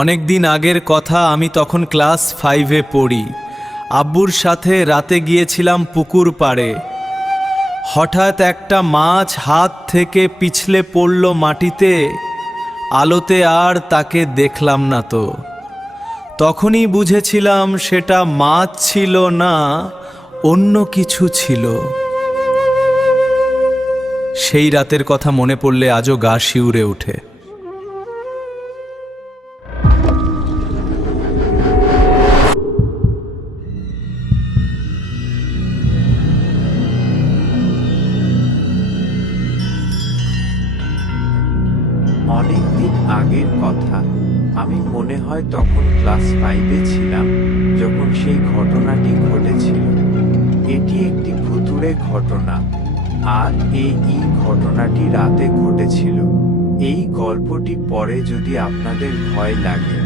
অনেক দিন আগের কথা, আমি তখন ক্লাস 5-এ পড়ি। আব্বুর সাথে রাতে গিয়েছিলাম পুকুর পাড়ে। হঠাৎ একটা মাছ হাত থেকে পিছলে পড়ল মাটিতে। আলোতে আর তাকে দেখলাম না তো। তখনই বুঝেছিলাম সেটা মাছ ছিল না, অন্য কিছু ছিল। সেই রাতের কথা মনে পড়লে আজও গা শিউরে ওঠে। অনেকদিন আগের কথা, আমি মনে হয় তখন ক্লাস 5-এ ছিলাম যখন সেই ঘটনাটি ঘটেছিল। এটি একটি ভুতুড়ে ঘটনা, আর এই ঘটনাটি রাতে ঘটেছিল। এই গল্পটি পরে যদি আপনাদের ভয় লাগে,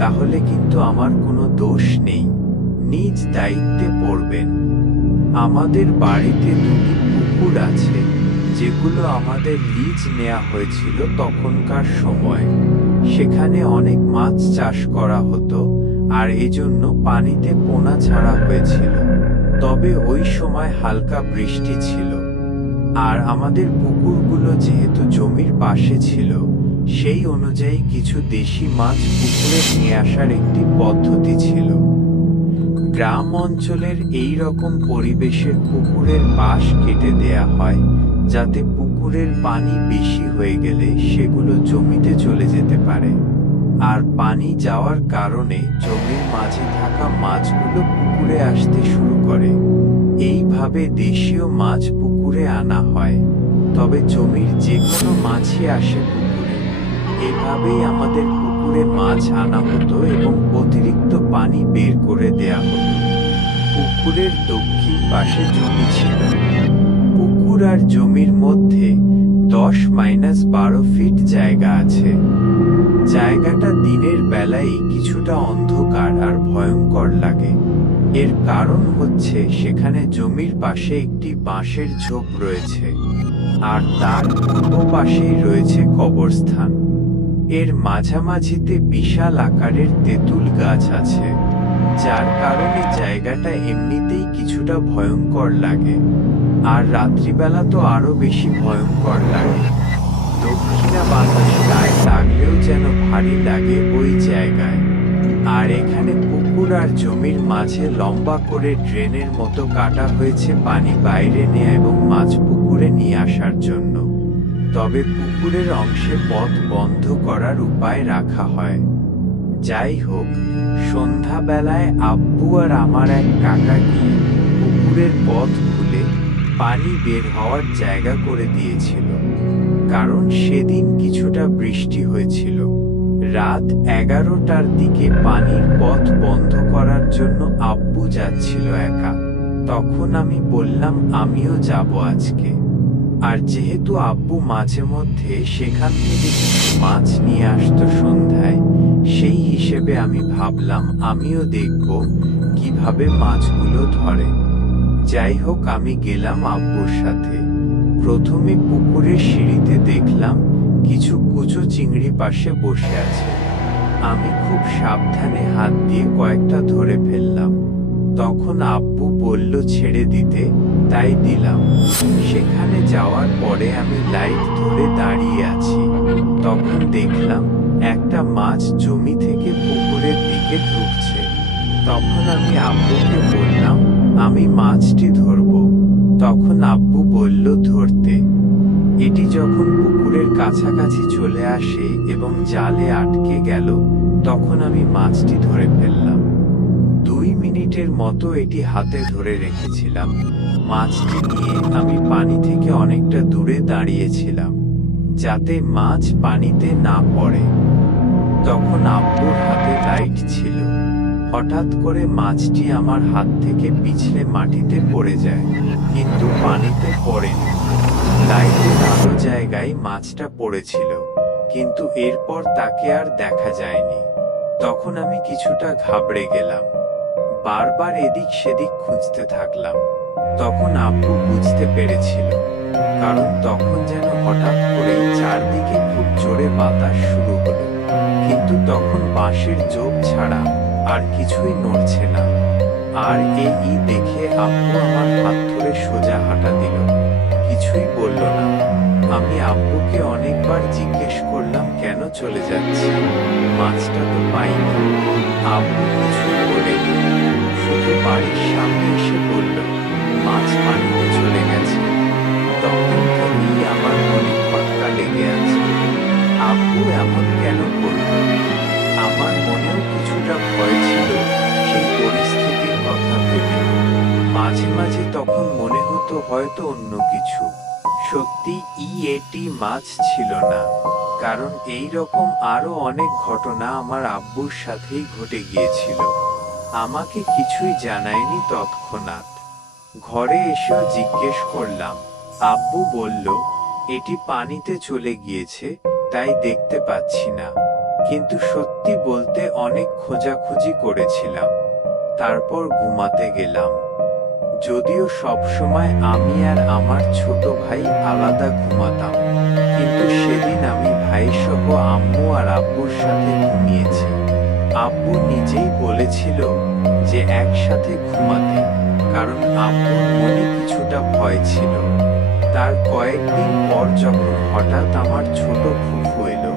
তাহলে কিন্তু আমার কোনো দোষ নেই, নিজ দায়িত্বে পড়বেন। আমাদের বাড়িতে দুটি পুকুর আছে, যেগুলো আমাদের লিজ নেওয়া হয়েছিল তখনকার সময়। সেখানে অনেক মাছ চাষ করা হতো, আর এজন্য পানিতে পোনা ছাড়া হয়েছিল। তবে ওই সময় হালকা বৃষ্টি ছিল, আর আমাদের পুকুরগুলো যেহেতু জমির পাশে ছিল, সেই অনুযায়ী কিছু দেশি মাছ পুকুরে নিয়ে আসার একটি পদ্ধতি ছিল। গ্রাম অঞ্চলের এই রকম পরিবেশের পুকুরের পাশ কেটে দেয়া হয়, যাতে পুকুরের পানি বেশি হয়ে গেলে সেগুলো জমিতে চলে যেতে পারে, আর পানি যাওয়ার কারণে জমির মাঝে থাকা মাছগুলো পুকুরে আসতে শুরু করে। এইভাবে দেশীয় মাছ পুকুরে আনা হয়, তবে জমির যে কোনো মাছই আসে পুকুরে। এভাবেই আমাদের পুকুরে মাছ আনা হতো এবং অতিরিক্ত পানি বের করে দেয়া হতো। পুকুরের দক্ষিণ পাশে জমি ছিল। পুকুর আর জমির মধ্যে 10-12 ফিট জায়গা আছে। জায়গাটা দিনের বেলায় কিছুটা অন্ধকার আর ভয়ঙ্কর লাগে। এর কারণ হচ্ছে সেখানে জমির পাশে একটি বাঁশের ঝোপ রয়েছে, আর তার পূর্ব পাশেই রয়েছে কবরস্থান। এর মাঝামাঝিতে বিশাল আকারের তেঁতুল গাছ আছে, যার কারণে জায়গাটা এমনিতেই কিছুটা ভয়ঙ্কর লাগে, আর রাত্রিবেলা তো আরো বেশি ভয়ঙ্কর লাগে। দক্ষিণা বাতাস গায়ে লাগলেও যেন ভারী লাগে ওই জায়গায়। আর এখানে পুকুর আর জমির মাঝে লম্বা করে ড্রেনের মতো কাটা হয়েছে পানি বাইরে নেয়া এবং মাছ পুকুরে নিয়ে আসার জন্য। তবে পুকুরের অংশে পথ বন্ধ করার উপায় রাখা হয়। যাই হোক, সন্ধ্যাবেলায় আব্বু আর আমার এক কাকা গিয়ে পুকুরের পথ খুলে পানি বের হওয়ার জায়গা করে দিয়েছিল, কারণ সেদিন কিছুটা বৃষ্টি হয়েছিল। রাত 11টার দিকে পানির পথ বন্ধ করার জন্য আব্বু যাচ্ছিল একা। তখন আমি বললাম আমিও যাব আজকে। আর যেহেতু আব্বু মাঝে মধ্যে সেখান থেকে কিছু মাছ নিয়ে আসতো সন্ধ্যায়, সেই হিসেবে আমি ভাবলাম আমিও দেখব কিভাবে মাছগুলো ধরে। যাই হোক, আমি গেলাম আব্বুর সাথে। প্রথমে পুকুরের সিঁড়িতে দেখলাম কিছু কুচো চিংড়ি পাশে বসে আছে। আমি খুব সাবধানে হাত দিয়ে কয়েকটা ধরে ফেললাম। তখন আব্বু বলল ছেড়ে দিতে, তাই দিলাম। সেখানে যাওয়ার পরে আমি লাইট ধরে দাঁড়িয়ে আছি। তখন দেখলাম একটা মাছ জমি থেকে পুকুরের দিকে ঢুকছে। তখন আমি আব্বুকে বললাম আমি মাছটি ধরব। তখন আব্বু বলল ধরতে। এটি যখন পুকুরের কাছাকাছি চলে আসে এবং জালে আটকে গেল, তখন আমি মাছটি ধরে ফেললাম। 2 মিনিটের মতো এটি হাতে ধরে রেখেছিলাম। মাছটি নিয়ে আমি পানি থেকে অনেকটা দূরে দাঁড়িয়েছিলাম, যাতে মাছ পানিতে না পড়ে। তখন আব্বুর হাতে লাইট ছিল। হঠাৎ করে মাছটি আমার হাত থেকে পিছলে মাটিতে পড়ে যায়, কিন্তু পানিতে পড়েনি। লাইটের আলো জায়গায় মাছটা পড়েছিল, কিন্তু এরপর তাকে আর দেখা যায়নি। তখন আমি কিছুটা ঘাবড়ে গেলাম। বারবার এদিক সেদিক খুঁজতে থাকলাম। তখন আব্বু বুঝতে পেরেছিল, কারণ তখন যেন হঠাৎ করে চারদিকে খুব জোরে বাতাস শুরু হলো, কিন্তু কিন্তু তখন বাঁশের জোপ ছাড়া আর কিছুই নড়ছে না। আর এই দেখে আব্বু আমার হাত ধরে সোজা হাঁটা দিল, কিছুই বলল না। আমি আব্বুকে অনেকবার জিজ্ঞেস করলাম কেন চলে যাচ্ছি, মাছটা তো পাইনি। আব্বু কিছুই বলেনি, শুধু বাড়ির সামনে এসে বলল মাছ পানিতে চলে গেছে। তখন থেকেই আমার মনে খটকা লেগে আছে, আব্বু এমন কেন করল? আমার মনেও কিছুটা ভয় ছিল সেই পরিস্থিতির কথা ভেবে। মাঝে মাঝে তখন মনে হতো হয়তো অন্য কিছু। সত্যি এটি মাছ ছিল না, কারণ এই রকম আরো অনেক ঘটনা আমার আব্বুর সাথেই ঘটে গিয়েছিল। আমাকে কিছুই জানায়নি তৎক্ষণাৎ। ঘরে এসেও জিজ্ঞেস করলাম, আব্বু বলল এটি পানিতে চলে গিয়েছে, তাই দেখতে পাচ্ছি না। কিন্তু সত্যি বলতে অনেক খোঁজাখুঁজি করেছিলাম, তারপর ঘুমাতে গেলাম। যদিও সবসময় আমি আর আমার ছোট ভাই আলাদা ঘুমাতাম, কিন্তু সেদিন আমি ভাইসহ আম্মু আর আব্বুর সাথে ঘুমিয়েছি। আব্বু নিজেই বলেছিল যে একসাথে ঘুমাতে, কারণ আব্বুর মনে কিছুটা ভয় ছিল। তার কয়েকদিন পর যখন হঠাৎ আমার ছোট ফুফু এলো,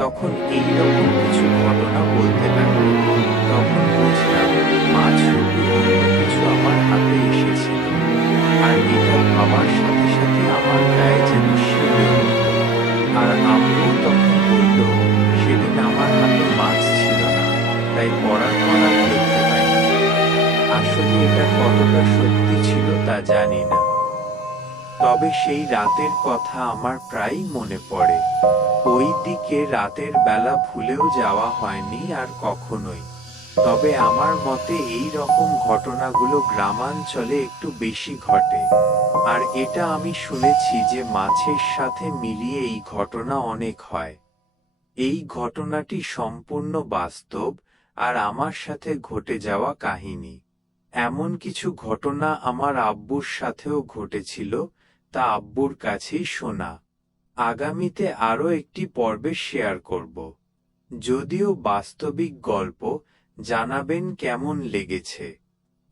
তখন এইরকম কিছু ঘটনা বলতে লাগলো। তখন বুঝলাম মাছ রূপী অন্য কিছু আমার হাতে এসেছিল। আর এটা ভাবার সাথে সাথে আমার গায়ে যেন শিউরে উঠল। আর আম্মু তখন বলল সেদিন আমার হাতে মাছ ছিল না, তাই পড়ার পর আর দেখতে পাইনি। আসলে এটা কতটা সত্যি ছিল তা জানি না, তবে সেই রাতের কথা আমার প্রায়ই মনে পড়ে। ওই দিকে রাতের বেলা ভুলেও যাওয়া হয়নি আর কখনোই। তবে আমার মতে এই রকম ঘটনাগুলো গ্রামাঞ্চলে একটু বেশি ঘটে। আর এটা আমি শুনেছি যে মাছের সাথে মিলিয়ে এই ঘটনা অনেক হয়। এই ঘটনাটি সম্পূর্ণ বাস্তব আর আমার সাথে ঘটে যাওয়া কাহিনী। এমন কিছু ঘটনা আমার আব্বুর সাথেও ঘটেছিল, তা আব্বুর কাছেই শোনা। আগামীতে আরো একটি পর্বে শেয়ার করব। যদিও বাস্তবিক গল্প, জানাবেন কেমন লেগেছে।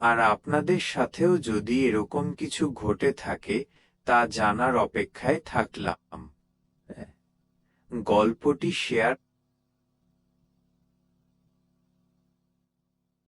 আর আপনাদের সাথেও যদি এরকম কিছু ঘটে থাকে তা জানার অপেক্ষায় থাকলাম। গল্পটি শেয়ার